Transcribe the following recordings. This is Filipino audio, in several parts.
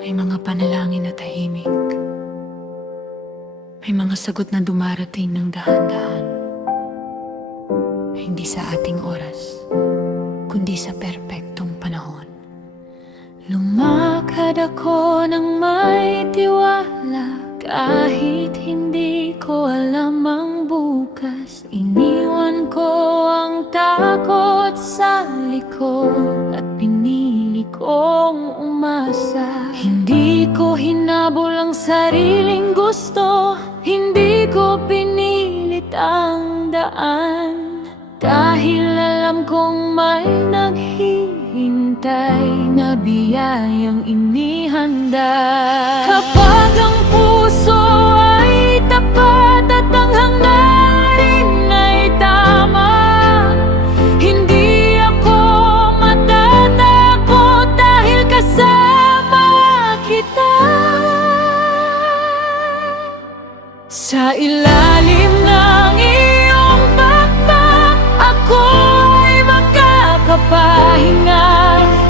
May mga panalangin na tahimik. May mga sagot na dumarating ng dahan-dahan. Hindi sa ating oras, kundi sa perpektong panahon. Lumakad ako ng may tiwala, kahit hindi ko alam ang bukas. Iniwan ko ang takot sa likod at pinili kong umasa. Hindi ko hinabol ang sariling gusto, hindi ko pinilit ang daan, dahil alam kong may naghihintay na biyayang inihanda. Kapag ang puso ay tapat at ang hangarin ay tama, hindi ako matatakot dahil kasama kita. Sa ilalim ng iyong pakpak, ako'y makakapahinga.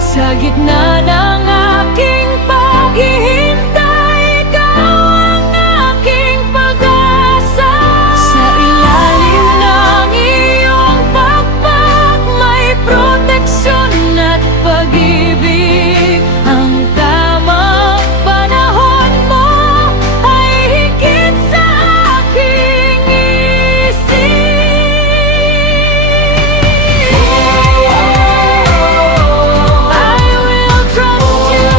Sa gitna ng aking paghihintay, ikaw ang aking pag-asa. Sa ilalim ng iyong pakpak, may proteksyon at pag-ibig. Ang tamang panahon mo ay higit sa aking isip. I will trust you,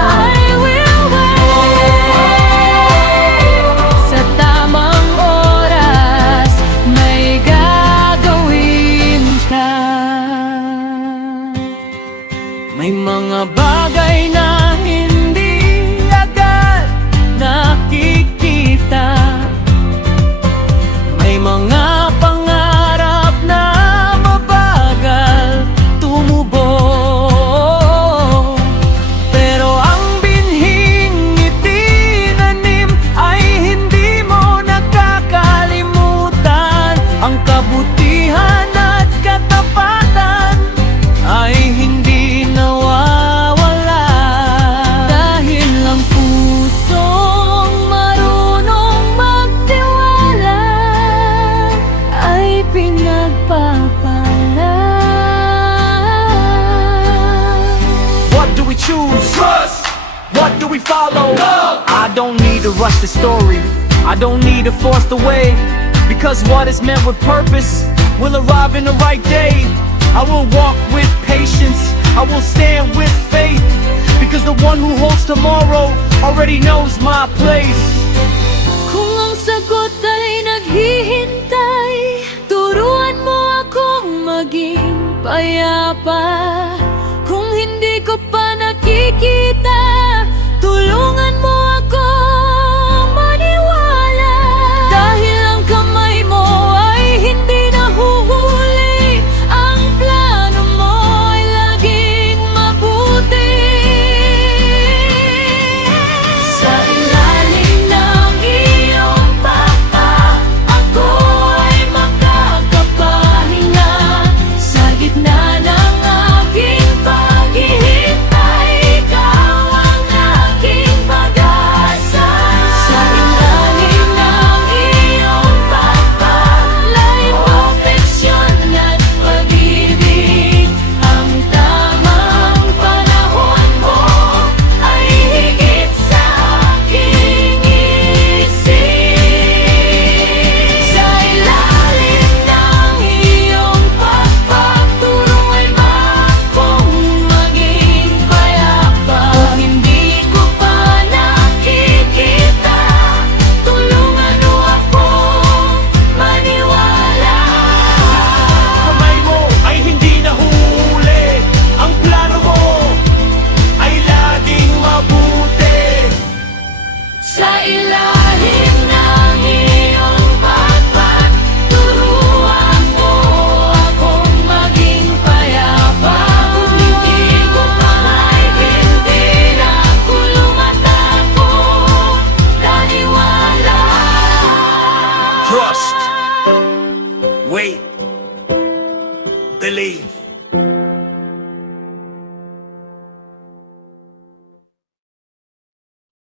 I will wait. Sa tamang oras, may gagawin ka. May mga bagay na hindi agad nakikita. May mga pangarap na mabagal tumubo. Pero ang binhing itinanim ay hindi mo nakakalimutan. Ang kabutihan at katapatan ay hindi nawawala. Dahil ang pusong marunong magtiwala ay pinagpapala. What do we choose? Trust. What do we follow? Love. I don't need to rush the story, I don't need to force the way, because what is meant with purpose will arrive in the right day. I will walk with patience, I will stand with faith, because the one who holds tomorrow already knows my place. Kung ang sagot ay naghihintay, turuan mo akong maging payapa. Kung hindi ko pa nakikita